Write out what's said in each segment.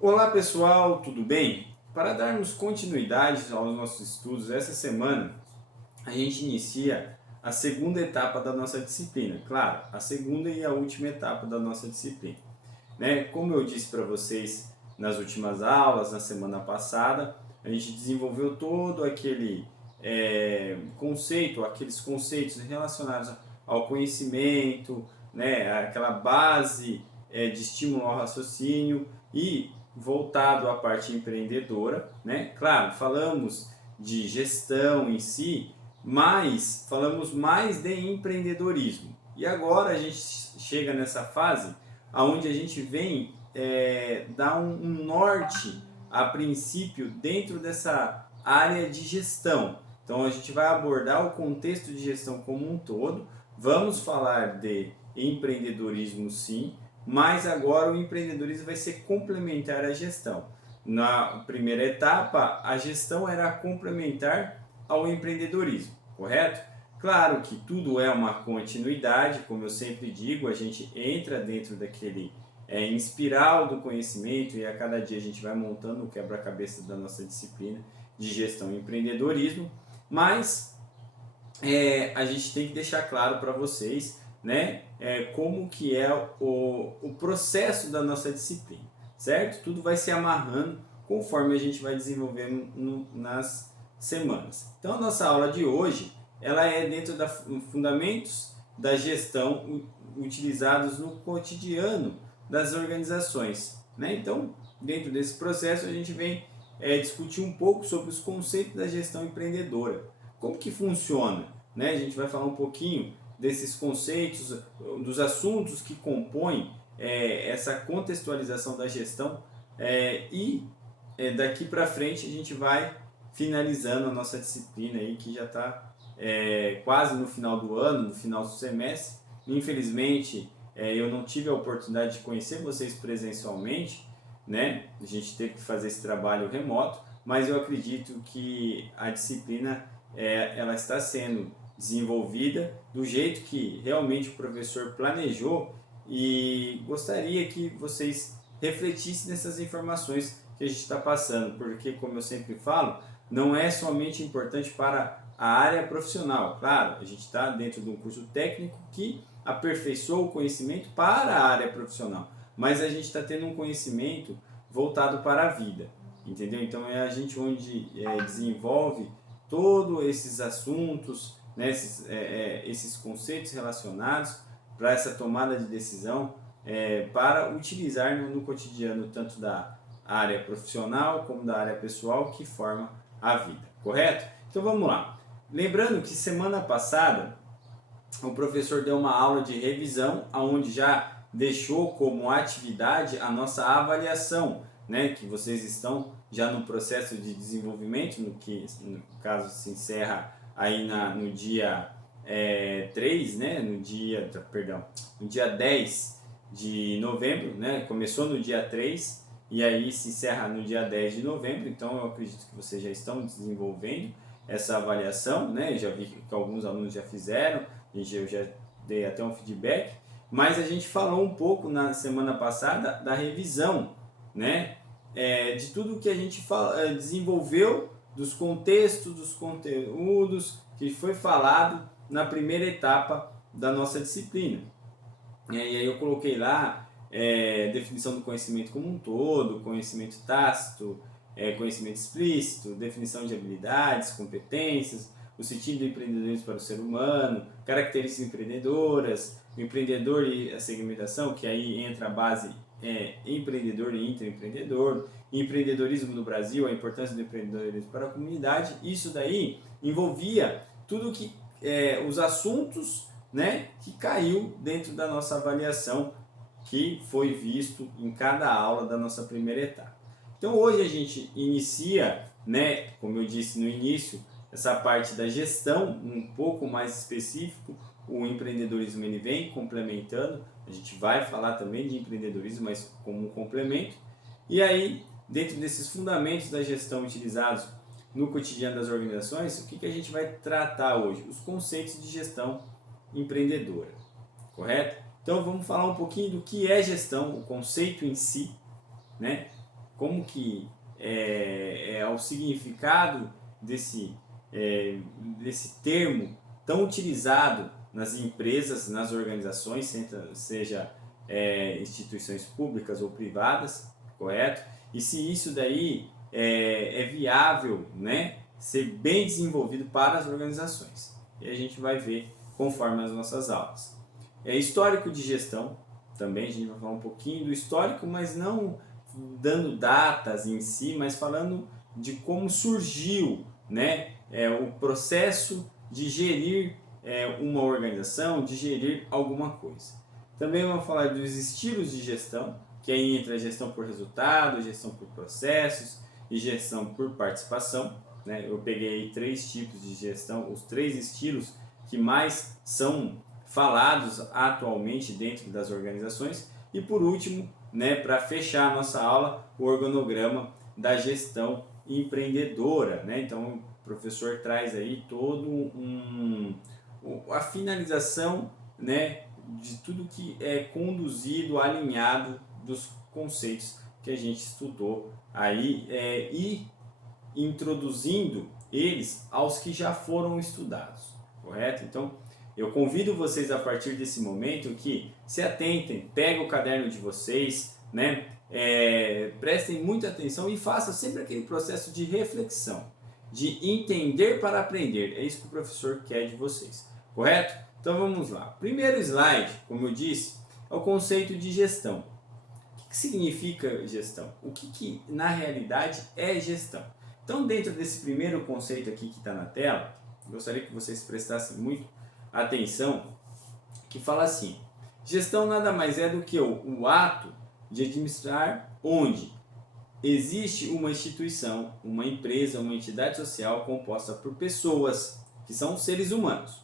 Olá pessoal, tudo bem? Para darmos continuidade aos nossos estudos, essa semana a gente inicia a segunda etapa da nossa disciplina. Claro, a segunda e a última etapa da nossa disciplina, né? Como eu disse para vocês nas últimas aulas, na semana passada, a gente desenvolveu todo aquele conceito, aqueles conceitos relacionados ao conhecimento, né? Aquela base de estímulo ao raciocínio e voltado à parte empreendedora, né? Claro, falamos de gestão em si, mas falamos mais de empreendedorismo. E agora a gente chega nessa fase aonde a gente vem dar um norte a princípio dentro dessa área de gestão. Então a gente vai abordar o contexto de gestão como um todo, vamos falar de empreendedorismo sim, mas agora o empreendedorismo vai ser complementar à gestão. Na primeira etapa, a gestão era complementar ao empreendedorismo, correto? Claro que tudo é uma continuidade, como eu sempre digo, a gente entra dentro daquele espiral do conhecimento e a cada dia a gente vai montando o quebra-cabeça da nossa disciplina de gestão e empreendedorismo, mas a gente tem que deixar claro para vocês, né, como que é o processo da nossa disciplina, certo? Tudo vai se amarrando conforme a gente vai desenvolvendo nas semanas. Então a nossa aula de hoje, ela é dentro da fundamentos da gestão utilizados no cotidiano das organizações, né? Então, dentro desse processo a gente vem discutir um pouco sobre os conceitos da gestão empreendedora. Como que funciona? Né? A gente vai falar um pouquinho desses conceitos, dos assuntos que compõem essa contextualização da gestão daqui para frente a gente vai finalizando a nossa disciplina aí que já está quase no final do ano, no final do semestre. Infelizmente eu não tive a oportunidade de conhecer vocês presencialmente, né? A gente teve que fazer esse trabalho remoto, mas eu acredito que a disciplina ela está sendo desenvolvida do jeito que realmente o professor planejou e gostaria que vocês refletissem nessas informações que a gente está passando, porque, como eu sempre falo, não é somente importante para a área profissional. Claro, a gente está dentro de um curso técnico que aperfeiçoa o conhecimento para a área profissional, mas a gente está tendo um conhecimento voltado para a vida, entendeu? Então é a gente onde desenvolve todos esses assuntos, né, esses conceitos relacionados para essa tomada de decisão para utilizar no cotidiano tanto da área profissional como da área pessoal que forma a vida, correto? Então vamos lá. Lembrando que semana passada o professor deu uma aula de revisão, onde já deixou como atividade a nossa avaliação, né, que vocês estão já no processo de desenvolvimento, no caso se encerra aí no dia 3, né, no dia 10 de novembro, né, começou no dia 3 e aí se encerra no dia 10 de novembro, então eu acredito que vocês já estão desenvolvendo essa avaliação, né, eu já vi que alguns alunos já fizeram, eu já dei até um feedback, mas a gente falou um pouco na semana passada da revisão, né? De tudo que a gente desenvolveu, dos contextos, dos conteúdos que foi falado na primeira etapa da nossa disciplina. E aí eu coloquei lá definição do conhecimento como um todo, conhecimento tácito, conhecimento explícito, definição de habilidades, competências, o sentido do empreendedorismo para o ser humano, características empreendedoras, o empreendedor e a segmentação, que aí entra a base empreendedor e intraempreendedor, empreendedorismo no Brasil, a importância do empreendedorismo para a comunidade. Isso daí envolvia tudo que os assuntos, né, que caiu dentro da nossa avaliação, que foi visto em cada aula da nossa primeira etapa. Então hoje a gente inicia, né, como eu disse no início, essa parte da gestão um pouco mais específico. O empreendedorismo ele vem complementando, a gente vai falar também de empreendedorismo, mas como um complemento. E aí, dentro desses fundamentos da gestão utilizados no cotidiano das organizações, o que a gente vai tratar hoje? Os conceitos de gestão empreendedora, correto? Então vamos falar um pouquinho do que é gestão, o conceito em si, né? como que é o significado desse termo tão utilizado nas empresas, nas organizações, seja instituições públicas ou privadas, correto? E se isso daí é viável, né, ser bem desenvolvido para as organizações. E a gente vai ver conforme as nossas aulas. Histórico de gestão, também a gente vai falar um pouquinho do histórico, mas não dando datas em si, mas falando de como surgiu, né, o processo de gerir uma organização, de gerir alguma coisa. Também vamos falar dos estilos de gestão, que aí entra a gestão por resultado, gestão por processos e gestão por participação, né? Eu peguei 3 tipos de gestão, os 3 estilos que mais são falados atualmente dentro das organizações. E por último, né, para fechar a nossa aula, o organograma da gestão empreendedora, né? Então o professor traz aí todo a finalização, né, de tudo que é conduzido, alinhado dos conceitos que a gente estudou aí e introduzindo eles aos que já foram estudados, correto? Então eu convido vocês a partir desse momento que se atentem, peguem o caderno de vocês, né? Prestem muita atenção e façam sempre aquele processo de reflexão, de entender para aprender. É isso que o professor quer de vocês, correto? Então vamos lá. Primeiro slide, como eu disse, é o conceito de gestão. O que significa gestão? O que na realidade é gestão? Então, dentro desse primeiro conceito aqui que está na tela, gostaria que vocês prestassem muito atenção, que fala assim: gestão nada mais é do que o ato de administrar onde existe uma instituição, uma empresa, uma entidade social composta por pessoas, que são seres humanos,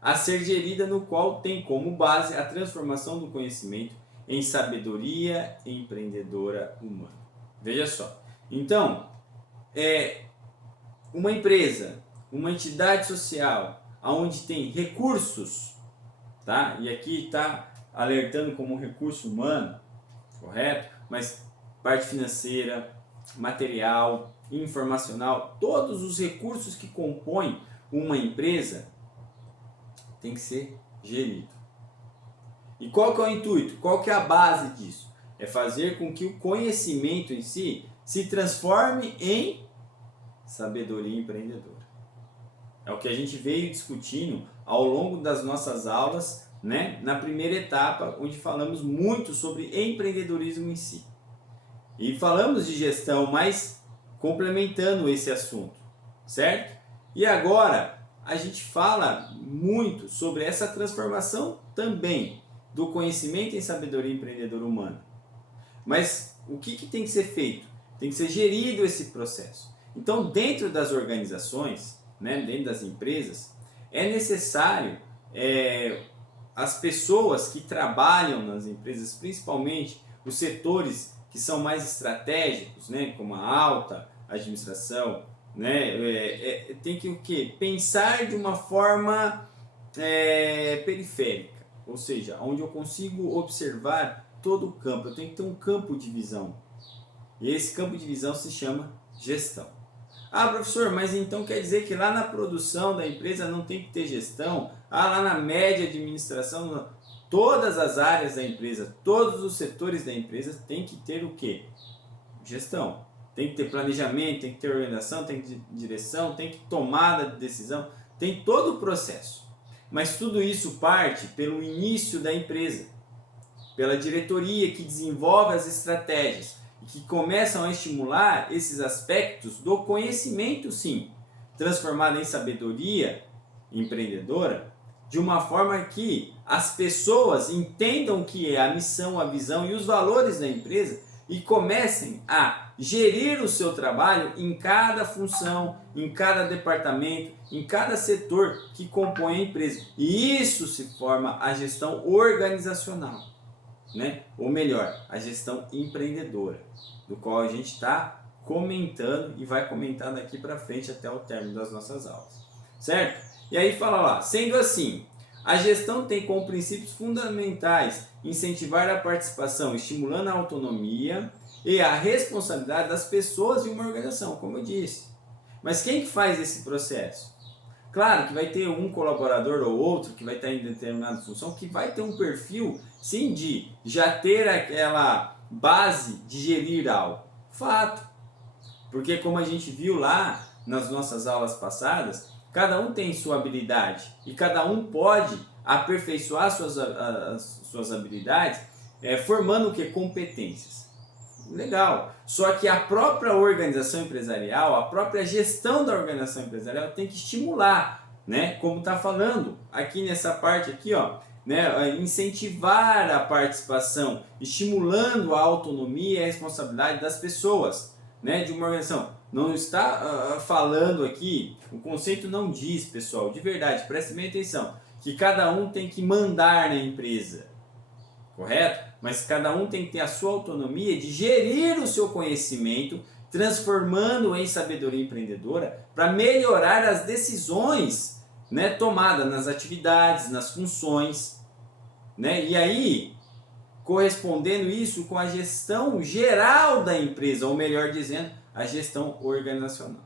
a ser gerida, no qual tem como base a transformação do conhecimento em sabedoria empreendedora humana. Veja só. Então, uma empresa, uma entidade social, onde tem recursos, tá? E aqui está alertando como recurso humano, correto? Mas parte financeira, material, informacional, todos os recursos que compõem uma empresa tem que ser gerido. E qual que é o intuito? Qual que é a base disso? É fazer com que o conhecimento em si se transforme em sabedoria empreendedora. É o que a gente veio discutindo ao longo das nossas aulas, né? Na primeira etapa, onde falamos muito sobre empreendedorismo em si. E falamos de gestão, mas complementando esse assunto, certo? E agora a gente fala muito sobre essa transformação também do conhecimento em sabedoria empreendedora humana. Mas o que tem que ser feito? Tem que ser gerido esse processo. Então, dentro das organizações, né, dentro das empresas, é necessário as pessoas que trabalham nas empresas, principalmente os setores que são mais estratégicos, né, como a alta administração, né, tem que o quê? Pensar de uma forma periférica, ou seja, onde eu consigo observar todo o campo. Eu tenho que ter um campo de visão. E esse campo de visão se chama gestão. Ah, professor, mas então quer dizer que lá na produção da empresa não tem que ter gestão? Ah, lá na média administração, não. Todas as áreas da empresa, todos os setores da empresa tem que ter o quê? Gestão. Tem que ter planejamento, tem que ter organização, tem que ter direção, tem que ter tomada de decisão, tem todo o processo. Mas tudo isso parte pelo início da empresa, pela diretoria que desenvolve as estratégias e que começam a estimular esses aspectos do conhecimento, sim, transformado em sabedoria empreendedora, de uma forma que as pessoas entendam que é a missão, a visão e os valores da empresa e comecem a gerir o seu trabalho em cada função, em cada departamento, em cada setor que compõe a empresa. E isso se forma a gestão organizacional, né? Ou melhor, a gestão empreendedora, do qual a gente está comentando e vai comentar daqui para frente até o término das nossas aulas, certo? E aí fala lá, sendo assim, a gestão tem como princípios fundamentais incentivar a participação, estimulando a autonomia e a responsabilidade das pessoas de uma organização, como eu disse. Mas quem que faz esse processo? Claro que vai ter um colaborador ou outro que vai estar em determinada função, que vai ter um perfil, sim, de já ter aquela base de gerir algo. Fato. Porque como a gente viu lá nas nossas aulas passadas, cada um tem sua habilidade e cada um pode aperfeiçoar suas habilidades, formando o que? Competências. Legal. Só que a própria organização empresarial, a própria gestão da organização empresarial tem que estimular, né? Como está falando aqui nessa parte aqui, ó, né? Incentivar a participação, estimulando a autonomia e a responsabilidade das pessoas, né? De uma organização. Não está falando aqui, o conceito não diz, pessoal, de verdade, prestem bem atenção, que cada um tem que mandar na empresa, correto? Mas cada um tem que ter a sua autonomia de gerir o seu conhecimento, transformando em sabedoria empreendedora para melhorar as decisões, né, tomadas nas atividades, nas funções, né? E aí, correspondendo isso com a gestão geral da empresa, ou melhor dizendo, a gestão organizacional.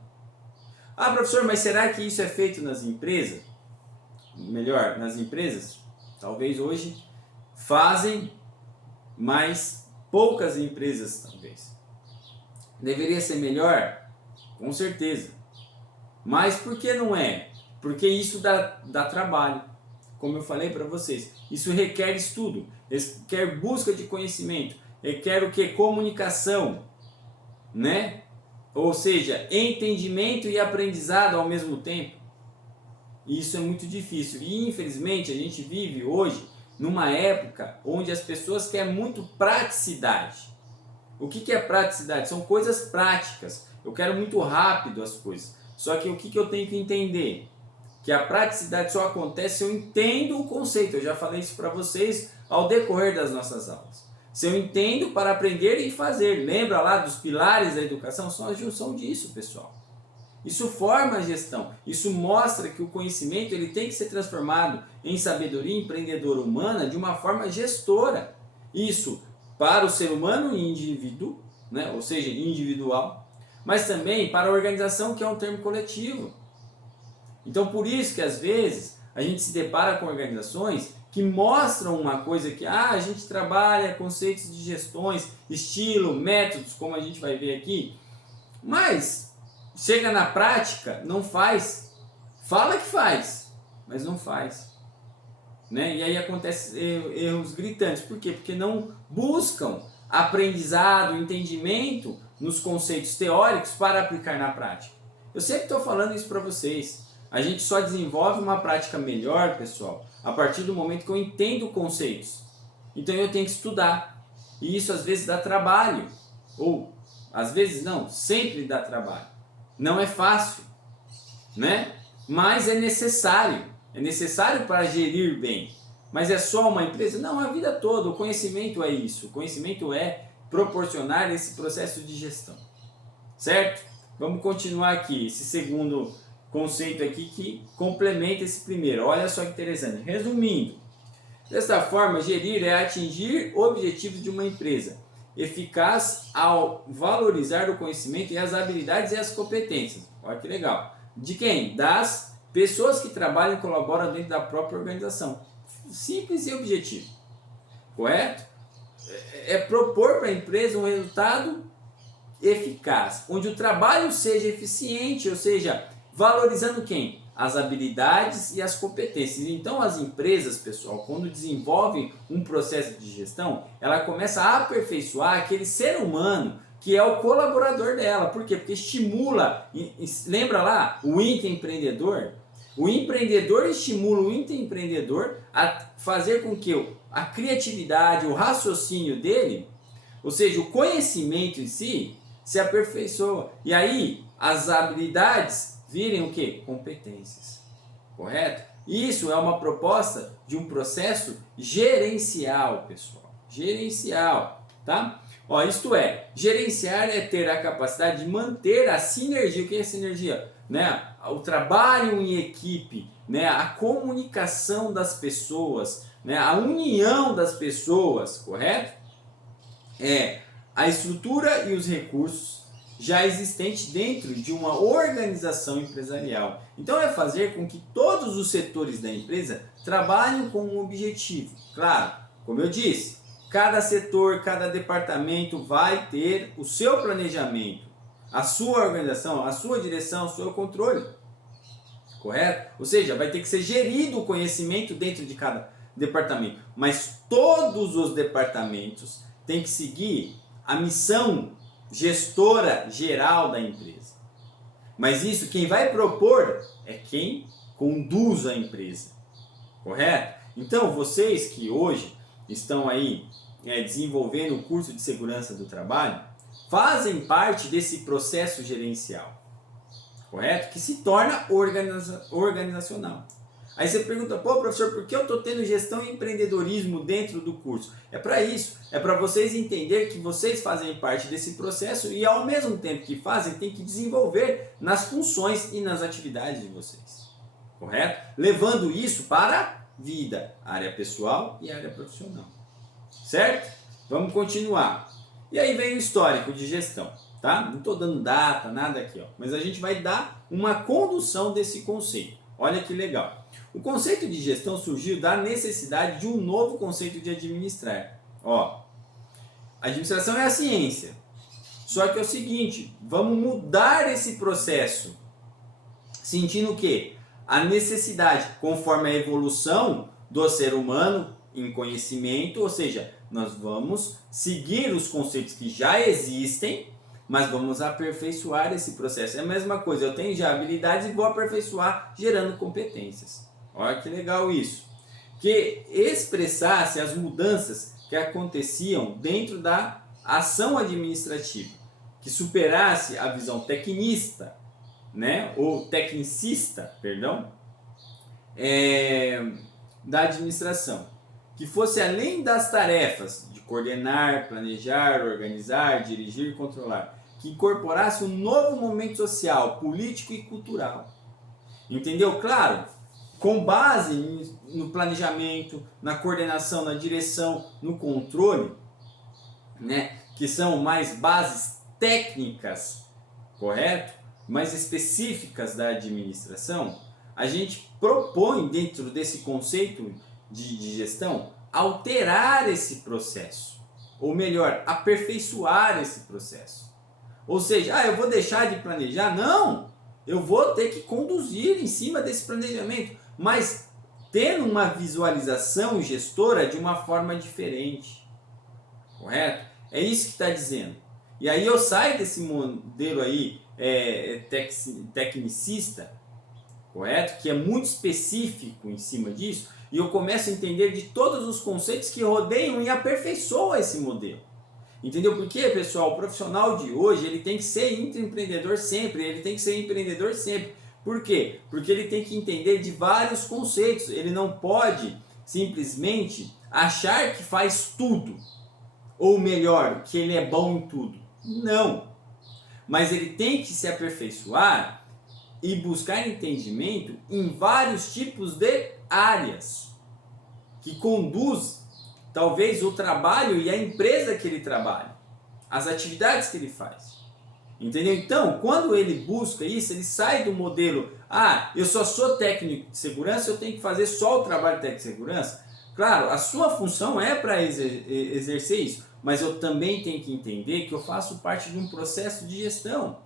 Ah, professor, mas será que isso é feito nas empresas? Melhor, nas empresas? Talvez hoje fazem, mas poucas empresas talvez. Deveria ser melhor? Com certeza. Mas por que não é? Porque isso dá trabalho. Como eu falei para vocês, isso requer estudo, requer busca de conhecimento, requer o que? Comunicação, né? Ou seja, entendimento e aprendizado ao mesmo tempo. E isso é muito difícil. E infelizmente a gente vive hoje numa época onde as pessoas querem muito praticidade. O que é praticidade? São coisas práticas. Eu quero muito rápido as coisas. Só que o que eu tenho que entender? Que a praticidade só acontece se eu entendo o conceito. Eu já falei isso para vocês ao decorrer das nossas aulas. Se eu entendo para aprender e fazer. Lembra lá dos pilares da educação? São a junção disso, pessoal. Isso forma a gestão, isso mostra que o conhecimento ele tem que ser transformado em sabedoria empreendedora humana de uma forma gestora. Isso para o ser humano e indivíduo, né? Ou seja, individual, mas também para a organização, que é um termo coletivo. Então por isso que às vezes a gente se depara com organizações que mostram uma coisa que a gente trabalha conceitos de gestões, estilo, métodos, como a gente vai ver aqui, mas chega na prática, não faz. Fala que faz, mas não faz. Né? E aí acontecem erros gritantes. Por quê? Porque não buscam aprendizado, entendimento nos conceitos teóricos para aplicar na prática. Eu sempre estou falando isso para vocês. A gente só desenvolve uma prática melhor, pessoal, a partir do momento que eu entendo conceitos. Então eu tenho que estudar. E isso às vezes dá trabalho. Ou, às vezes não, sempre dá trabalho. Não é fácil, né? Mas é necessário. É necessário para gerir bem. Mas é só uma empresa? Não, a vida toda. O conhecimento é isso. O conhecimento é proporcionar esse processo de gestão. Certo? Vamos continuar aqui. Esse segundo conceito aqui que complementa esse primeiro. Olha só que interessante. Resumindo, desta forma, gerir é atingir objetivos de uma empresa eficaz ao valorizar o conhecimento e as habilidades e as competências. Olha que legal. De quem? Das pessoas que trabalham e colaboram dentro da própria organização. Simples e objetivo. Correto? É propor para a empresa um resultado eficaz, onde o trabalho seja eficiente, ou seja, valorizando quem? As habilidades e as competências. Então as empresas, pessoal, quando desenvolvem um processo de gestão, ela começa a aperfeiçoar aquele ser humano que é o colaborador dela. Por quê? Porque estimula, lembra lá, o intraempreendedor? O empreendedor estimula o intraempreendedor a fazer com que a criatividade, o raciocínio dele, ou seja, o conhecimento em si, se aperfeiçoa. E aí as habilidades virem o quê? Competências. Correto? Isso é uma proposta de um processo gerencial, pessoal. Gerencial, tá? Ó, isto é, gerenciar é ter a capacidade de manter a sinergia. O que é sinergia? Né? O trabalho em equipe, né? A comunicação das pessoas, né? A união das pessoas, correto? a estrutura e os recursos já existentes dentro de uma organização empresarial. Então é fazer com que todos os setores da empresa trabalhem com um objetivo. Claro, como eu disse, cada setor, cada departamento vai ter o seu planejamento, a sua organização, a sua direção, o seu controle. Correto? Ou seja, vai ter que ser gerido o conhecimento dentro de cada departamento. Mas todos os departamentos têm que seguir a missão gestora geral da empresa. Mas isso quem vai propor é quem conduz a empresa. Correto? Então vocês que hoje estão aí desenvolvendo o curso de segurança do trabalho, fazem parte desse processo gerencial. Correto? Que se torna organizacional. Aí você pergunta, pô professor, por que eu estou tendo gestão e empreendedorismo dentro do curso? É para isso, é para vocês entenderem que vocês fazem parte desse processo e ao mesmo tempo que fazem, tem que desenvolver nas funções e nas atividades de vocês. Correto? Levando isso para a vida, área pessoal e área profissional. Certo? Vamos continuar. E aí vem o histórico de gestão. Tá? Não estou dando data, nada aqui, ó, mas a gente vai dar uma condução desse conceito. Olha que legal. O conceito de gestão surgiu da necessidade de um novo conceito de administrar. Ó, administração é a ciência. Só que é o seguinte, vamos mudar esse processo. Sentindo o quê? A necessidade, conforme a evolução do ser humano em conhecimento, ou seja, nós vamos seguir os conceitos que já existem, mas vamos aperfeiçoar esse processo. É a mesma coisa, eu tenho já habilidades e vou aperfeiçoar gerando competências. Olha que legal isso. Que expressasse as mudanças que aconteciam dentro da ação administrativa. Que superasse a visão tecnista, né? Ou tecnicista, perdão, da administração. Que fosse além das tarefas de coordenar, planejar, organizar, dirigir e controlar. Que incorporasse um novo momento social, político e cultural. Entendeu? Claro, com base no planejamento, na coordenação, na direção, no controle, né? Que são mais bases técnicas, correto? Mais específicas da administração, a gente propõe dentro desse conceito de gestão alterar esse processo, ou melhor, aperfeiçoar esse processo. Ou seja, eu vou deixar de planejar? Não! Eu vou ter que conduzir em cima desse planejamento, mas tendo uma visualização gestora de uma forma diferente. Correto? É isso que está dizendo. E aí eu saio desse modelo aí tecnicista, correto? Que é muito específico em cima disso, e eu começo a entender de todos os conceitos que rodeiam e aperfeiçoam esse modelo. Entendeu? Porque, pessoal, o profissional de hoje, ele tem que ser empreendedor sempre, ele tem que ser empreendedor sempre. Por quê? Porque ele tem que entender de vários conceitos, ele não pode simplesmente achar que faz tudo, ou melhor, que ele é bom em tudo. Não. Mas ele tem que se aperfeiçoar e buscar entendimento em vários tipos de áreas que conduz talvez o trabalho e a empresa que ele trabalha, as atividades que ele faz. Entendeu? Então, quando ele busca isso, ele sai do modelo, eu só sou técnico de segurança, eu tenho que fazer só o trabalho de técnico de segurança. Claro, a sua função é para exercer isso, mas eu também tenho que entender que eu faço parte de um processo de gestão.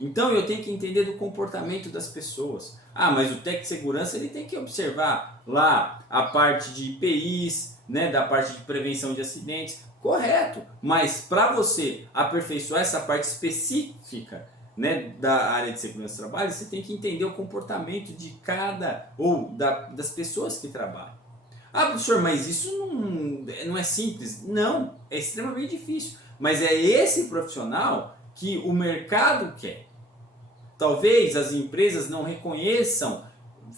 Então eu tenho que entender do comportamento das pessoas. Mas o técnico de segurança ele tem que observar lá a parte de IPIs, né, da parte de prevenção de acidentes, correto. Mas para você aperfeiçoar essa parte específica, né, da área de segurança do trabalho, você tem que entender o comportamento de cada das pessoas que trabalham. Professor, mas isso não é simples. Não, é extremamente difícil. Mas é esse profissional que o mercado quer. Talvez as empresas não reconheçam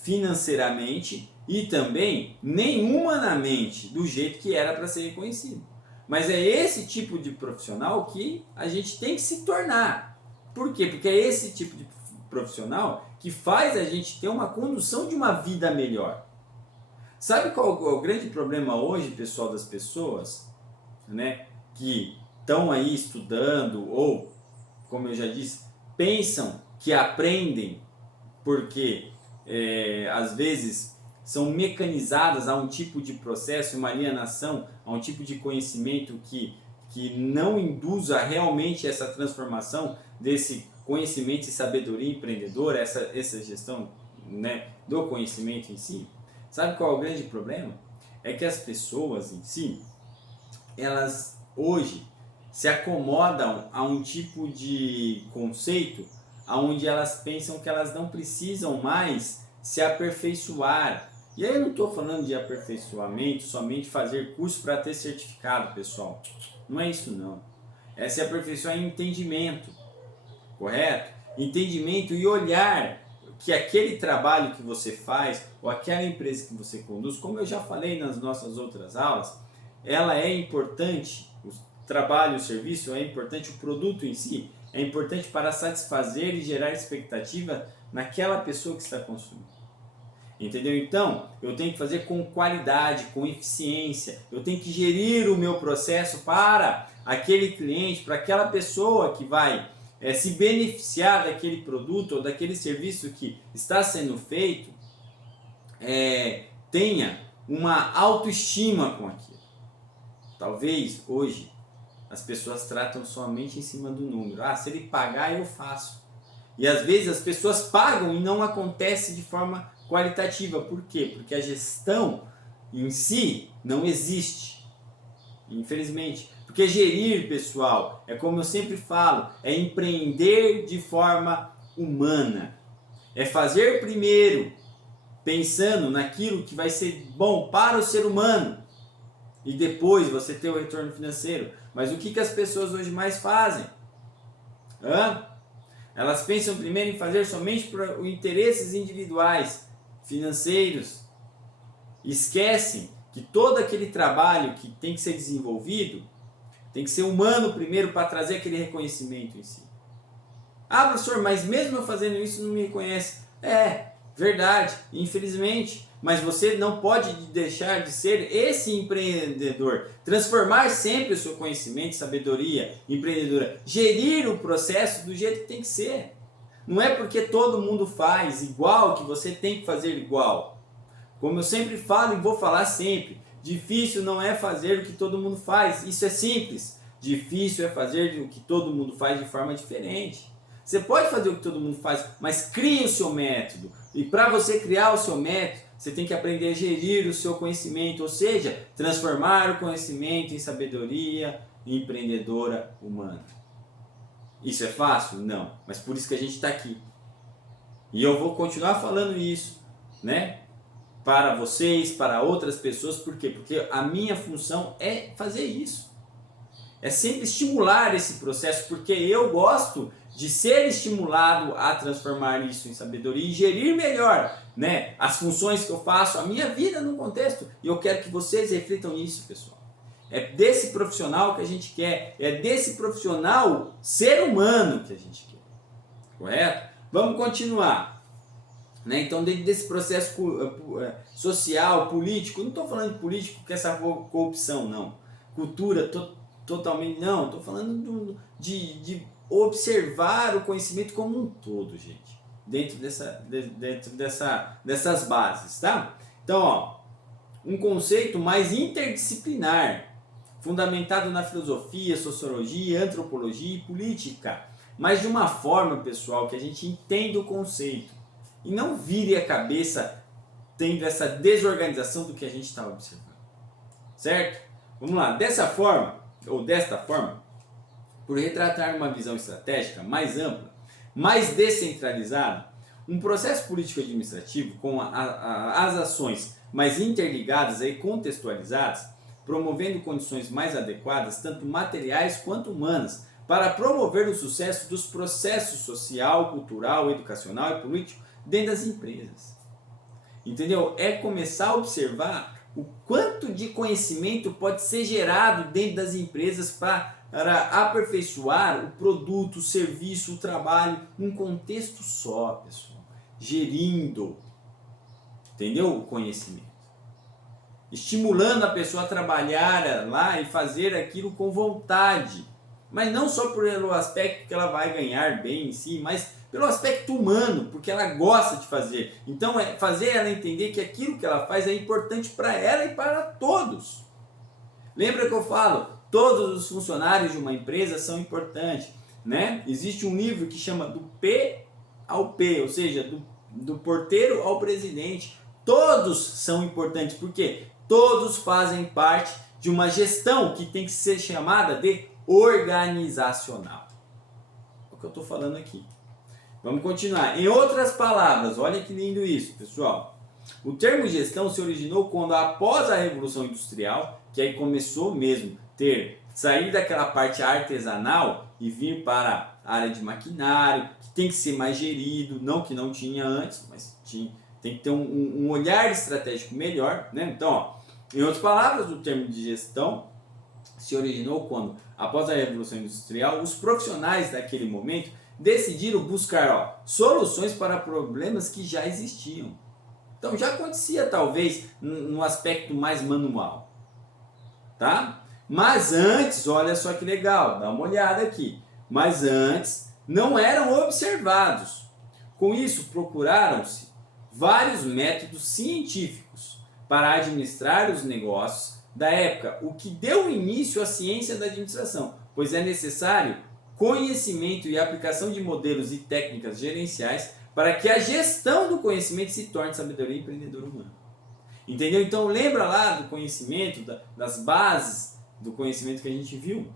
financeiramente e também nem humanamente do jeito que era para ser reconhecido. Mas é esse tipo de profissional que a gente tem que se tornar. Por quê? Porque é esse tipo de profissional que faz a gente ter uma condução de uma vida melhor. Sabe qual é o grande problema hoje, pessoal, das pessoas, né? Que estão aí estudando ou, como eu já disse, pensam que aprendem porque às vezes são mecanizadas a um tipo de processo, uma alienação, a um tipo de conhecimento que não induza realmente essa transformação desse conhecimento e sabedoria empreendedora, essa gestão, né, do conhecimento em si. Sabe qual é o grande problema? É que as pessoas em si, elas hoje se acomodam a um tipo de conceito onde elas pensam que elas não precisam mais se aperfeiçoar. E aí eu não estou falando de aperfeiçoamento, somente fazer curso para ter certificado, pessoal. Não é isso não. É se aperfeiçoar em entendimento, correto? Entendimento e olhar que aquele trabalho que você faz ou aquela empresa que você conduz, como eu já falei nas nossas outras aulas, ela é importante, o trabalho, o serviço é importante, o produto em si é importante para satisfazer e gerar expectativa naquela pessoa que está consumindo. Entendeu? Então, eu tenho que fazer com qualidade, com eficiência, eu tenho que gerir o meu processo para aquele cliente, para aquela pessoa que vai se beneficiar daquele produto ou daquele serviço que está sendo feito, tenha uma autoestima com aquilo. Talvez hoje as pessoas tratam somente em cima do número. Ah, se ele pagar, eu faço. E às vezes as pessoas pagam e não acontece de forma qualitativa. Por quê? Porque a gestão em si não existe. Infelizmente. Porque gerir, pessoal, é como eu sempre falo, é empreender de forma humana. É fazer primeiro pensando naquilo que vai ser bom para o ser humano. E depois você ter o retorno financeiro. Mas o que as pessoas hoje mais fazem? Elas pensam primeiro em fazer somente por interesses individuais, financeiros. Esquecem que todo aquele trabalho que tem que ser desenvolvido tem que ser humano primeiro para trazer aquele reconhecimento em si. Ah, professor, mas mesmo eu fazendo isso não me reconhece. É, verdade, infelizmente. Mas você não pode deixar de ser esse empreendedor. Transformar sempre o seu conhecimento, sabedoria empreendedora. Gerir o processo do jeito que tem que ser. Não é porque todo mundo faz igual que você tem que fazer igual. Como eu sempre falo e vou falar sempre, difícil não é fazer o que todo mundo faz. Isso é simples. Difícil é fazer o que todo mundo faz de forma diferente. Você pode fazer o que todo mundo faz, mas crie o seu método. E para você criar o seu método, você tem que aprender a gerir o seu conhecimento, ou seja, transformar o conhecimento em sabedoria empreendedora humana. Isso é fácil? Não. Mas por isso que a gente está aqui. E eu vou continuar falando isso, né? Para vocês, para outras pessoas. Por quê? Porque a minha função é fazer isso. É sempre estimular esse processo, porque eu gosto de ser estimulado a transformar isso em sabedoria e gerir melhor, né, as funções que eu faço, a minha vida no contexto. E eu quero que vocês reflitam nisso, pessoal. É desse profissional que a gente quer, é desse profissional ser humano que a gente quer. Correto? Vamos continuar. Né? Então, dentro desse processo social, político, não estou falando de político que essa corrupção, não. Cultura, totalmente não. Estou falando de observar o conhecimento como um todo, gente. Dentro dessas bases, tá? Então, ó, um conceito mais interdisciplinar, fundamentado na filosofia, sociologia, antropologia e política. Mas de uma forma, pessoal, que a gente entenda o conceito. E não vire a cabeça tendo essa desorganização do que a gente está observando. Certo? Vamos lá. Dessa forma, ou desta forma, por retratar uma visão estratégica mais ampla, mais descentralizada, um processo político-administrativo com as ações mais interligadas e contextualizadas, promovendo condições mais adequadas, tanto materiais quanto humanas, para promover o sucesso dos processos social, cultural, educacional e político dentro das empresas. Entendeu? É começar a observar o quanto de conhecimento pode ser gerado dentro das empresas para aperfeiçoar o produto, o serviço, o trabalho, num contexto só, pessoal. Gerindo, entendeu? O conhecimento. Estimulando a pessoa a trabalhar lá e fazer aquilo com vontade. mas não só pelo aspecto que ela vai ganhar bem em si, mas pelo aspecto humano, porque ela gosta de fazer. Então é fazer ela entender que aquilo que ela faz é importante para ela e para todos. Lembra que eu falo, todos os funcionários de uma empresa são importantes, né? Existe um livro que chama do P ao P, ou seja, do porteiro ao presidente. Todos são importantes, porque todos fazem parte de uma gestão que tem que ser chamada de organizacional. É o que eu estou falando aqui. Vamos continuar. Em outras palavras, olha que lindo isso, pessoal. O termo gestão se originou quando, após a Revolução Industrial, que aí começou mesmo sair daquela parte artesanal e vir para a área de maquinário, que tem que ser mais gerido, não que não tinha antes, mas tem que ter um olhar estratégico melhor, né? Então, ó, em outras palavras, o termo de gestão se originou quando, após a Revolução Industrial, os profissionais daquele momento decidiram buscar soluções para problemas que já existiam. Então já acontecia talvez no aspecto mais manual, tá? Mas antes, olha só que legal, dá uma olhada aqui. Mas antes não eram observados. Com isso, procuraram-se vários métodos científicos para administrar os negócios da época, o que deu início à ciência da administração, pois é necessário conhecimento e aplicação de modelos e técnicas gerenciais para que a gestão do conhecimento se torne sabedoria empreendedora humana. Entendeu? Então lembra lá do conhecimento, das bases do conhecimento que a gente viu?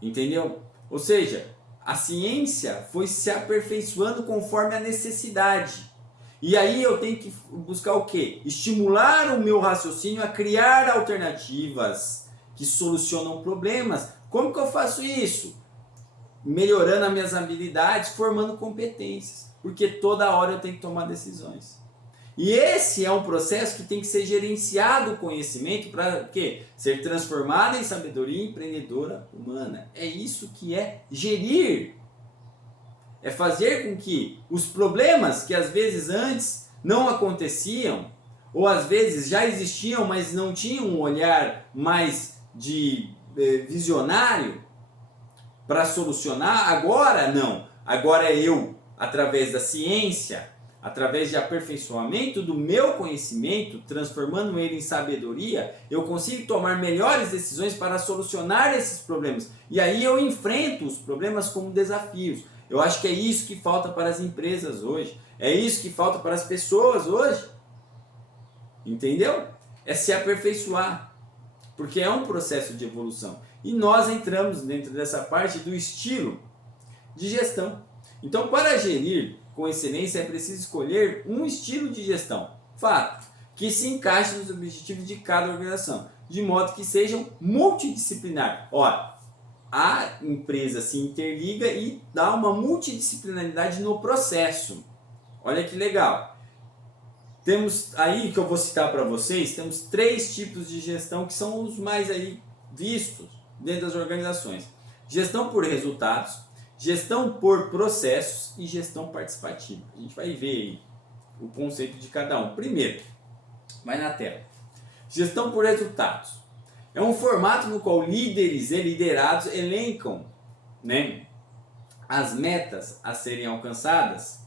Entendeu? Ou seja, a ciência foi se aperfeiçoando conforme a necessidade. E aí eu tenho que buscar o quê? Estimular o meu raciocínio a criar alternativas que solucionam problemas. Como que eu faço isso? Melhorando as minhas habilidades, formando competências. Porque toda hora eu tenho que tomar decisões. E esse é um processo que tem que ser gerenciado o conhecimento para quê? Ser transformado em sabedoria empreendedora humana. É isso que é gerir. É fazer com que os problemas que às vezes antes não aconteciam, ou às vezes já existiam, mas não tinham um olhar mais de visionário para solucionar, agora não. Agora eu, através da ciência, através de aperfeiçoamento do meu conhecimento, transformando ele em sabedoria, eu consigo tomar melhores decisões para solucionar esses problemas. E aí eu enfrento os problemas como desafios. Eu acho que é isso que falta para as empresas hoje. É isso que falta para as pessoas hoje. Entendeu? É se aperfeiçoar. Porque é um processo de evolução. E nós entramos dentro dessa parte do estilo de gestão. Então, para gerir com excelência é preciso escolher um estilo de gestão, fato, que se encaixe nos objetivos de cada organização, de modo que sejam multidisciplinar. Ora, a empresa se interliga e dá uma multidisciplinaridade no processo. Olha que legal. Temos aí, que eu vou citar para vocês, temos 3 tipos de gestão que são os mais aí vistos dentro das organizações. Gestão por resultados, gestão por processos e gestão participativa. A gente vai ver aí o conceito de cada um. Primeiro, vai na tela. Gestão por resultados. É um formato no qual líderes e liderados elencam, né, as metas a serem alcançadas.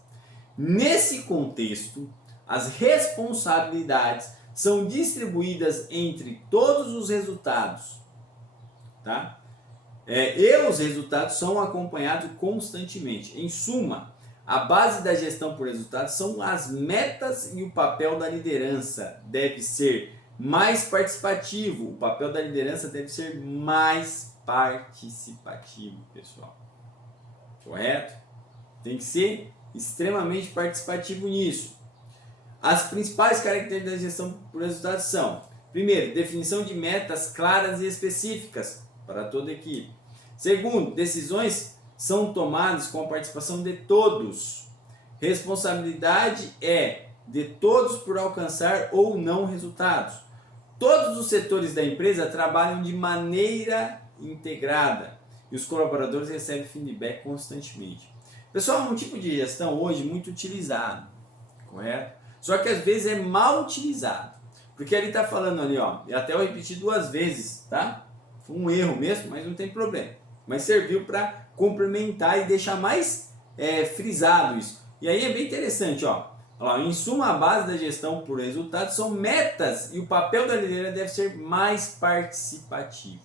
Nesse contexto, as responsabilidades são distribuídas entre todos os resultados, tá? E os resultados são acompanhados constantemente. Em suma, a base da gestão por resultados são as metas e o papel da liderança deve ser mais participativo. O papel da liderança deve ser mais participativo, pessoal. Correto? Tem que ser extremamente participativo nisso. As principais características da gestão por resultados são: primeiro, definição de metas claras e específicas para toda a equipe. Segundo, decisões são tomadas com a participação de todos. Responsabilidade é de todos por alcançar ou não resultados. Todos os setores da empresa trabalham de maneira integrada e os colaboradores recebem feedback constantemente. Pessoal, é um tipo de gestão hoje muito utilizado, correto? Só que às vezes é mal utilizado, porque ele está falando ali, ó, e até eu repeti 2 vezes, tá? Foi um erro mesmo, mas não tem problema. mas serviu para complementar e deixar mais frisado isso. E aí é bem interessante, ó. Em suma, a base da gestão por resultados são metas e o papel da liderança deve ser mais participativo.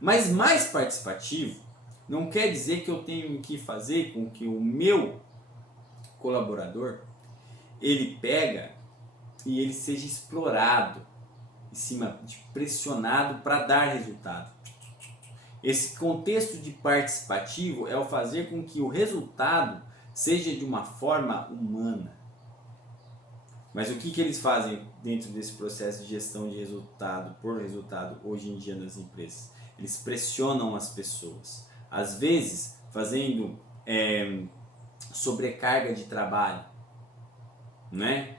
Mas mais participativo não quer dizer que eu tenho que fazer com que o meu colaborador ele pega e ele seja explorado, em cima de pressionado para dar resultado. Esse contexto de participativo é o fazer com que o resultado seja de uma forma humana. Mas o que eles fazem dentro desse processo de gestão de resultado por resultado hoje em dia nas empresas? Eles pressionam as pessoas, às vezes fazendo sobrecarga de trabalho, né?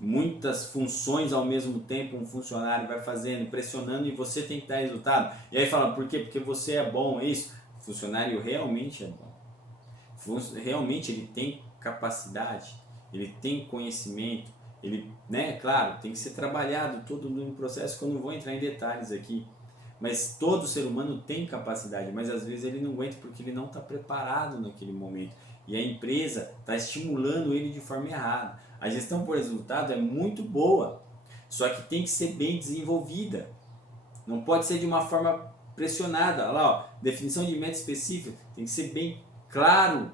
Muitas funções ao mesmo tempo um funcionário vai fazendo, pressionando, e você tem que dar resultado. E aí fala, por quê? Porque você é bom, é isso. O funcionário realmente é bom. Realmente ele tem capacidade, ele tem conhecimento, ele, né, claro, tem que ser trabalhado todo no processo, que eu não vou entrar em detalhes aqui. Mas todo ser humano tem capacidade, mas às vezes ele não aguenta porque ele não está preparado naquele momento. E a empresa está estimulando ele de forma errada. A gestão por resultado é muito boa, só que tem que ser bem desenvolvida. Não pode ser de uma forma pressionada. Olha lá, ó, definição de meta específica tem que ser bem claro,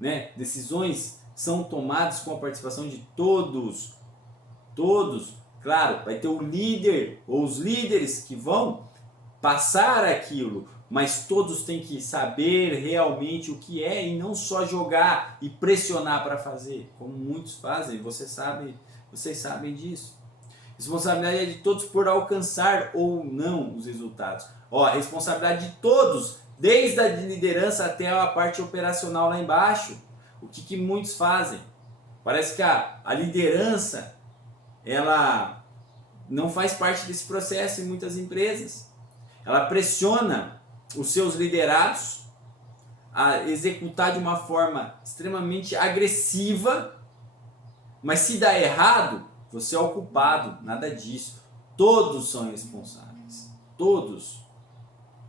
né? Decisões são tomadas com a participação de todos. Todos. Claro, vai ter o líder ou os líderes que vão passar aquilo, mas todos têm que saber realmente o que é e não só jogar e pressionar para fazer, como muitos fazem, vocês sabem disso. Responsabilidade é de todos por alcançar ou não os resultados. A responsabilidade de todos, desde a liderança até a parte operacional lá embaixo. O que muitos fazem? Parece que a liderança ela não faz parte desse processo em muitas empresas. Ela pressiona os seus liderados a executar de uma forma extremamente agressiva, mas se dá errado, você é o culpado, nada disso. Todos são responsáveis, todos.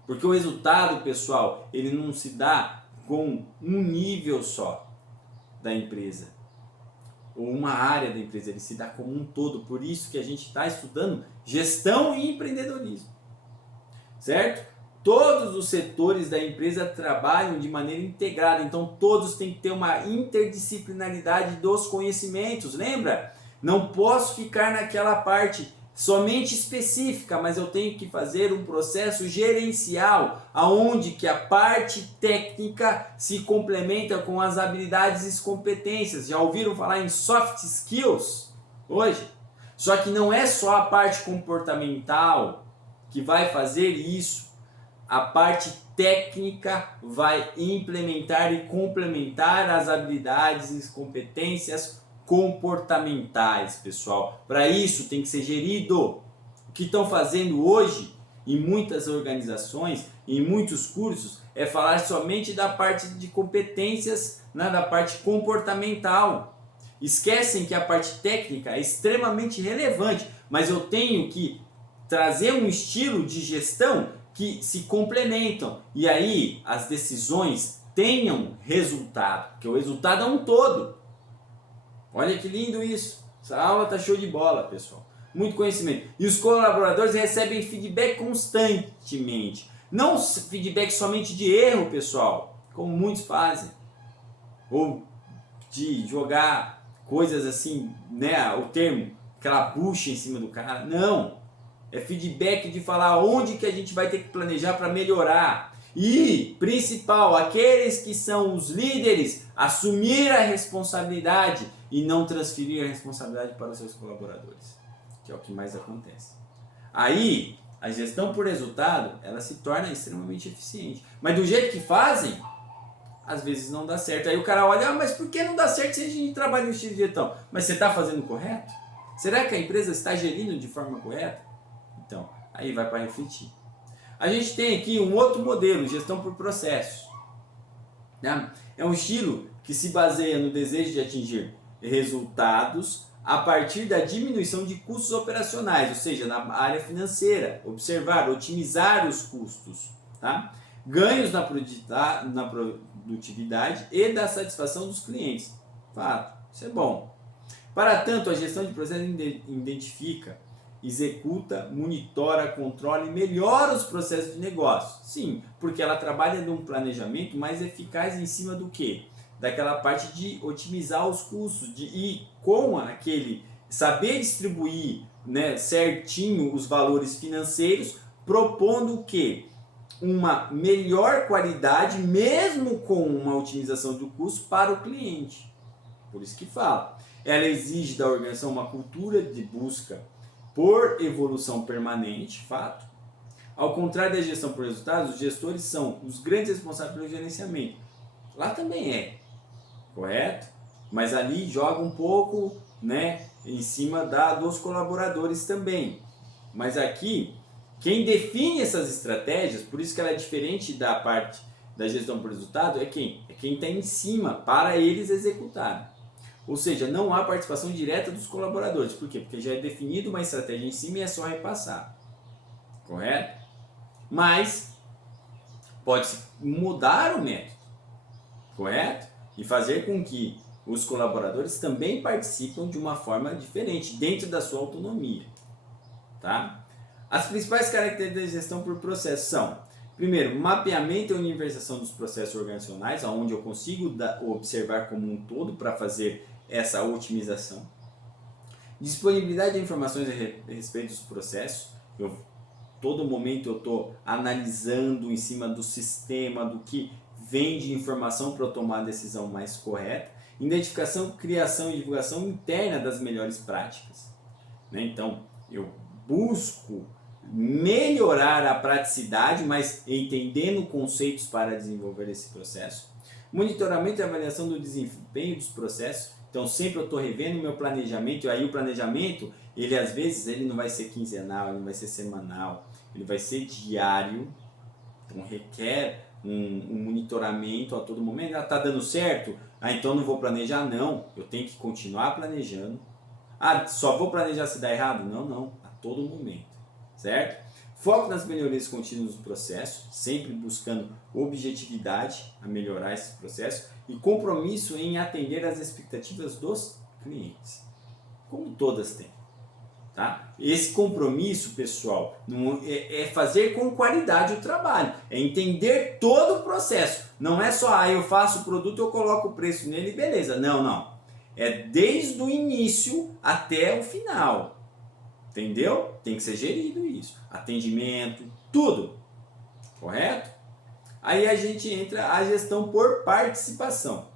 Porque o resultado, pessoal, ele não se dá com um nível só da empresa, ou uma área da empresa, ele se dá como um todo. Por isso que a gente está estudando gestão e empreendedorismo. Certo? Todos os setores da empresa trabalham de maneira integrada, então todos têm que ter uma interdisciplinaridade dos conhecimentos, lembra? Não posso ficar naquela parte somente específica, mas eu tenho que fazer um processo gerencial, aonde que a parte técnica se complementa com as habilidades e competências. Já ouviram falar em soft skills hoje? Só que não é só a parte comportamental que vai fazer isso, a parte técnica vai implementar e complementar as habilidades e competências comportamentais, pessoal. Para isso tem que ser gerido. O que estão fazendo hoje em muitas organizações, em muitos cursos, é falar somente da parte de competências, né, da parte comportamental. Esquecem que a parte técnica é extremamente relevante, mas eu tenho que trazer um estilo de gestão que se complementam e aí as decisões tenham resultado, porque o resultado é um todo. Olha que lindo isso, essa aula tá show de bola, pessoal, muito conhecimento. E os colaboradores recebem feedback constantemente, não feedback somente de erro, pessoal, como muitos fazem, ou de jogar coisas assim, né, o termo, aquela bucha em cima do cara, não. É feedback de falar onde que a gente vai ter que planejar para melhorar. E, principal, aqueles que são os líderes, assumir a responsabilidade e não transferir a responsabilidade para os seus colaboradores, que é o que mais acontece. Aí, a gestão por resultado, ela se torna extremamente eficiente. Mas do jeito que fazem, às vezes não dá certo. Aí o cara olha, mas por que não dá certo se a gente trabalha no estilo de gestão? Mas você está fazendo correto? Será que a empresa está gerindo de forma correta? Então, aí vai para refletir. A gente tem aqui um outro modelo, gestão por processos. Né? É um estilo que se baseia no desejo de atingir resultados a partir da diminuição de custos operacionais, ou seja, na área financeira, observar, otimizar os custos. Tá? ganhos na produtividade e da satisfação dos clientes. Fato, isso é bom. Para tanto, a gestão de processos identifica, executa, monitora, controla e melhora os processos de negócio. Sim, porque ela trabalha num planejamento mais eficaz em cima do quê? Daquela parte de otimizar os custos, de ir com aquele saber distribuir, né, certinho os valores financeiros, propondo o quê? Uma melhor qualidade, mesmo com uma otimização do custo para o cliente. Por isso que fala. Ela exige da organização uma cultura de busca por evolução permanente, fato. Ao contrário da gestão por resultados, os gestores são os grandes responsáveis pelo gerenciamento. Lá também é, correto? Mas ali joga um pouco, né, em cima dos colaboradores também. Mas aqui, quem define essas estratégias, por isso que ela é diferente da parte da gestão por resultado, é quem? É quem está em cima para eles executarem. Ou seja, não há participação direta dos colaboradores. Por quê? Porque já é definido uma estratégia em cima e é só repassar. Correto? Mas pode-se mudar o método. Correto? E fazer com que os colaboradores também participem de uma forma diferente, dentro da sua autonomia. Tá? As principais características da gestão por processo são: primeiro, mapeamento e universalização dos processos organizacionais, onde eu consigo observar como um todo para fazer essa otimização. Disponibilidade de informações a respeito dos processos. Todo momento eu estou analisando em cima do sistema, do que vem de informação para eu tomar a decisão mais correta. Identificação, criação e divulgação interna das melhores práticas. Né? Então, eu busco melhorar a praticidade, mas entendendo conceitos para desenvolver esse processo. Monitoramento e avaliação do desempenho dos processos. Então sempre eu estou revendo o meu planejamento, e aí o planejamento, ele às vezes ele não vai ser quinzenal, ele não vai ser semanal, ele vai ser diário, então requer um monitoramento a todo momento. Está dando certo? Então não vou planejar? Não, eu tenho que continuar planejando. Só vou planejar se dá errado? Não, a todo momento, certo? Foco nas melhorias contínuas do processo, sempre buscando objetividade a melhorar esse processo e compromisso em atender às expectativas dos clientes, como todas têm. Tá? Esse compromisso, pessoal, é fazer com qualidade o trabalho, é entender todo o processo. Não é só, eu faço o produto, eu coloco o preço nele e beleza. Não. É desde o início até o final. Entendeu? Tem que ser gerido isso. Atendimento, tudo. Correto? Aí a gente entra a gestão por participação.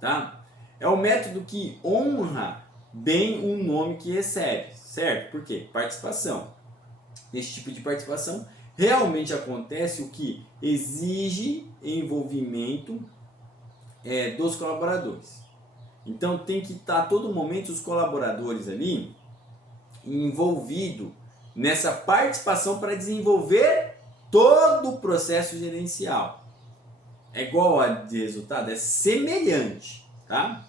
Tá? É o método que honra bem o nome que recebe, certo? Por quê? Participação. Nesse tipo de participação, realmente acontece o que exige envolvimento dos colaboradores. Então tem que estar a todo momento os colaboradores ali envolvidos nessa participação para desenvolver todo o processo gerencial. É igual a de resultado? É semelhante, tá?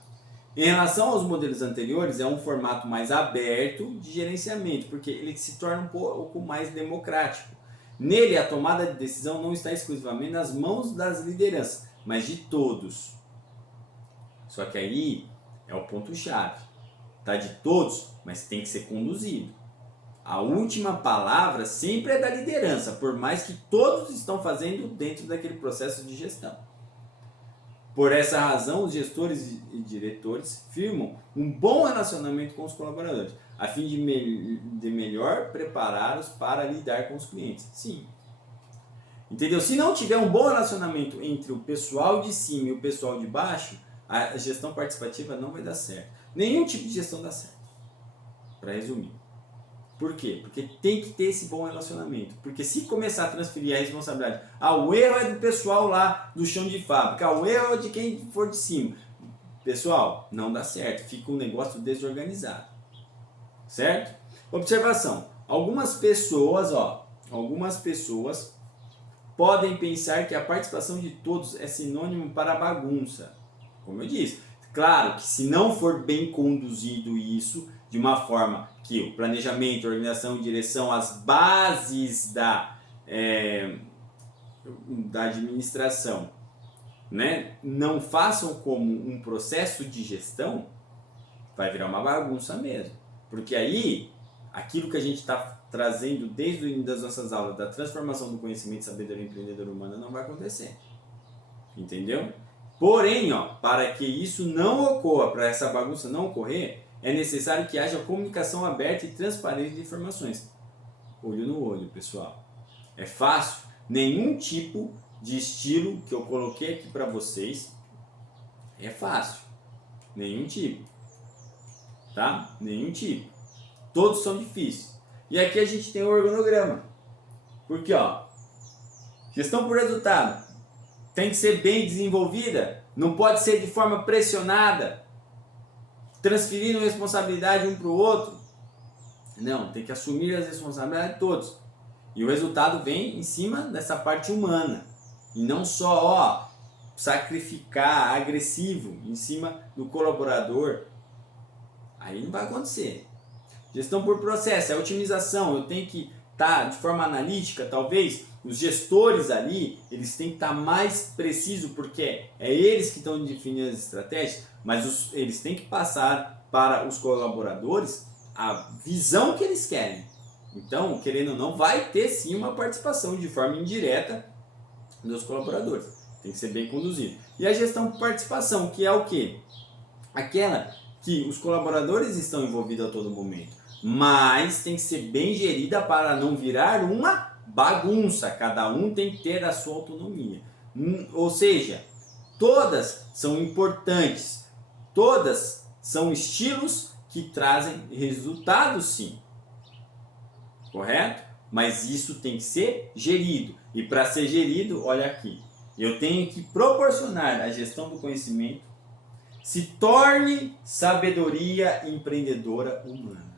Em relação aos modelos anteriores, é um formato mais aberto de gerenciamento, porque ele se torna um pouco mais democrático. Nele, a tomada de decisão não está exclusivamente nas mãos das lideranças, mas de todos. Só que aí é o ponto-chave. Tá de todos, mas tem que ser conduzido. A última palavra sempre é da liderança, por mais que todos estão fazendo dentro daquele processo de gestão. Por essa razão, os gestores e diretores firmam um bom relacionamento com os colaboradores, a fim de melhor prepará-los para lidar com os clientes. Sim. Entendeu? Se não tiver um bom relacionamento entre o pessoal de cima e o pessoal de baixo, a gestão participativa não vai dar certo. Nenhum tipo de gestão dá certo. Para resumir. Por quê? Porque tem que ter esse bom relacionamento. Porque se começar a transferir a responsabilidade, o erro é do pessoal lá do chão de fábrica, o erro é de quem for de cima. Pessoal, não dá certo. Fica um negócio desorganizado. Certo? Observação. Algumas pessoas podem pensar que a participação de todos é sinônimo para bagunça. Como eu disse. Claro que se não for bem conduzido isso, de uma forma que o planejamento, a organização e direção, as bases da administração, né, não façam como um processo de gestão, vai virar uma bagunça mesmo. Porque aí, aquilo que a gente está trazendo desde o início das nossas aulas, da transformação do conhecimento e sabedoria empreendedora humana, não vai acontecer. Entendeu? Porém, para que isso não ocorra, para essa bagunça não ocorrer, é necessário que haja comunicação aberta e transparente de informações. Olho no olho, pessoal. É fácil? Nenhum tipo de estilo que eu coloquei aqui para vocês é fácil. Nenhum tipo. Tá? Nenhum tipo. Todos são difíceis. E aqui a gente tem o organograma. Porque, gestão por resultado tem que ser bem desenvolvida, não pode ser de forma pressionada, transferindo responsabilidade um para o outro. Não, tem que assumir as responsabilidades de todos. E o resultado vem em cima dessa parte humana. E não só, sacrificar, agressivo, em cima do colaborador. Aí não vai acontecer. Gestão por processo, é otimização. Eu tenho que estar de forma analítica, talvez. Os gestores ali, eles têm que estar mais precisos, porque é eles que estão definindo as estratégias, mas eles têm que passar para os colaboradores a visão que eles querem. Então, querendo ou não, vai ter sim uma participação de forma indireta dos colaboradores. Tem que ser bem conduzido. E a gestão por participação, que é o quê? Aquela que os colaboradores estão envolvidos a todo momento, mas tem que ser bem gerida para não virar uma bagunça. Cada um tem que ter a sua autonomia. Ou seja, todas são importantes, todas são estilos que trazem resultados, sim. Correto? Mas isso tem que ser gerido. E para ser gerido, olha aqui, eu tenho que proporcionar a gestão do conhecimento se torne sabedoria empreendedora humana.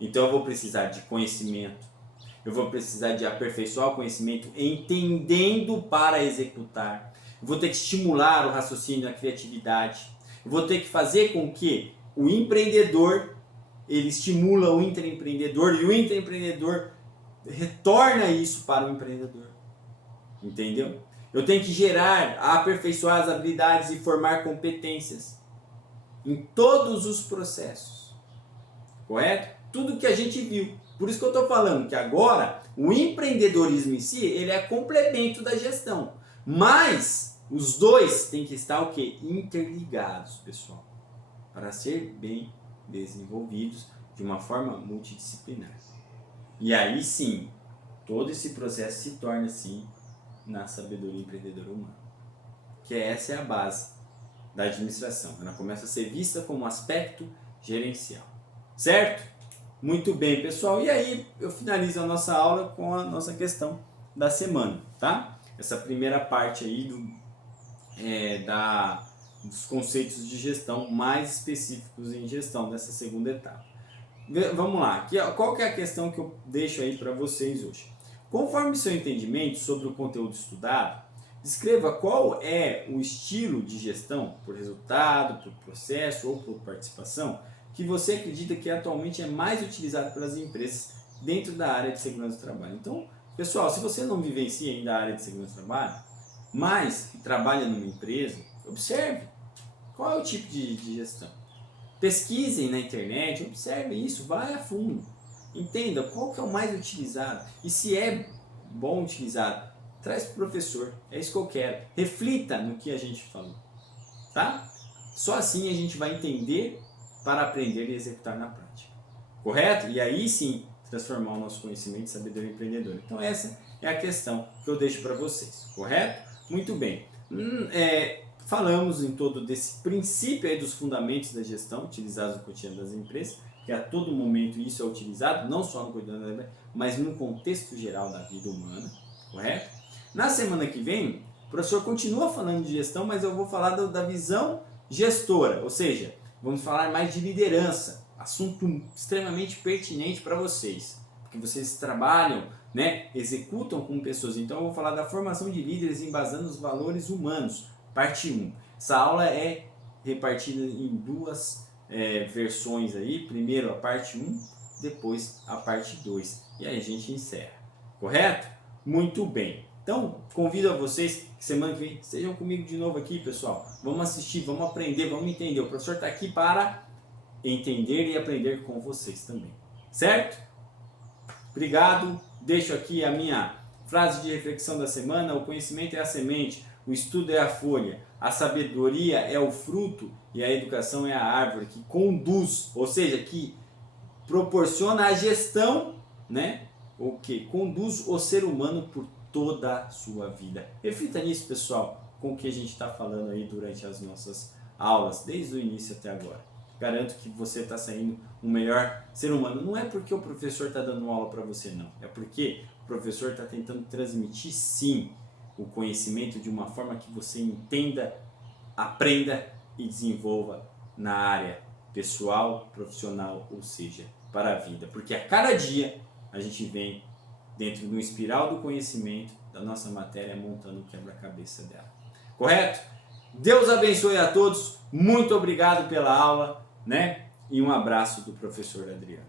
Então eu vou precisar de conhecimento, eu vou precisar de aperfeiçoar o conhecimento entendendo para executar, eu vou ter que estimular o raciocínio, a criatividade, eu vou ter que fazer com que o empreendedor, ele estimula o intraempreendedor e o intraempreendedor retorna isso para o empreendedor. Entendeu? Eu tenho que gerar, aperfeiçoar as habilidades e formar competências em todos os processos. Correto? Tudo que a gente viu. Por isso que eu estou falando que agora o empreendedorismo em si, ele é complemento da gestão. Mas os dois têm que estar o quê? Interligados, pessoal. Para ser bem desenvolvidos de uma forma multidisciplinar. E aí sim, todo esse processo se torna assim na sabedoria empreendedora humana. Que essa é a base da administração. Ela começa a ser vista como um aspecto gerencial. Certo? Muito bem, pessoal. E aí eu finalizo a nossa aula com a nossa questão da semana, tá? Essa primeira parte aí dos conceitos de gestão mais específicos em gestão dessa segunda etapa. Vamos lá. Qual que é a questão que eu deixo aí para vocês hoje? Conforme seu entendimento sobre o conteúdo estudado, descreva qual é o estilo de gestão, por resultado, por processo ou por participação, que você acredita que atualmente é mais utilizado pelas empresas dentro da área de segurança do trabalho. Então, pessoal, se você não vivencia ainda a área de segurança do trabalho, mas trabalha numa empresa, observe qual é o tipo de gestão. Pesquisem na internet, observem isso, vai a fundo. Entenda qual que é o mais utilizado. E se é bom utilizado, traz para o professor. É isso que eu quero. Reflita no que a gente falou. Tá? Só assim a gente vai entender para aprender e executar na prática. Correto? E aí sim, transformar o nosso conhecimento em sabedoria empreendedora. Então essa é a questão que eu deixo para vocês. Correto? Muito bem. Falamos em todo desse princípio aí dos fundamentos da gestão utilizados no cotidiano das empresas, que a todo momento isso é utilizado, não só no cotidiano das empresas, mas no contexto geral da vida humana, correto? Na semana que vem, o professor continua falando de gestão, mas eu vou falar da visão gestora, ou seja, vamos falar mais de liderança, assunto extremamente pertinente para vocês, porque vocês trabalham, né, executam com pessoas, então eu vou falar da formação de líderes embasando os valores humanos, parte 1. Essa aula é repartida em duas versões aí, primeiro a parte 1, depois a parte 2, e aí a gente encerra, correto? Muito bem. Então, convido a vocês que semana que vem estejam comigo de novo aqui, pessoal. Vamos assistir, vamos aprender, vamos entender. O professor está aqui para entender e aprender com vocês também. Certo? Obrigado. Deixo aqui a minha frase de reflexão da semana. O conhecimento é a semente, o estudo é a folha, a sabedoria é o fruto e a educação é a árvore que conduz, ou seja, que proporciona a gestão, né? O que conduz o ser humano por toda a sua vida. Reflita nisso, pessoal, com o que a gente está falando aí durante as nossas aulas, desde o início até agora. Garanto que você está saindo um melhor ser humano. Não é porque o professor está dando aula para você, não. É porque o professor está tentando transmitir, sim, o conhecimento de uma forma que você entenda, aprenda e desenvolva na área pessoal, profissional, ou seja, para a vida. Porque a cada dia a gente vem dentro do espiral do conhecimento da nossa matéria montando o quebra-cabeça dela. Correto? Deus abençoe a todos. Muito obrigado pela aula, né? E um abraço do professor Adriano.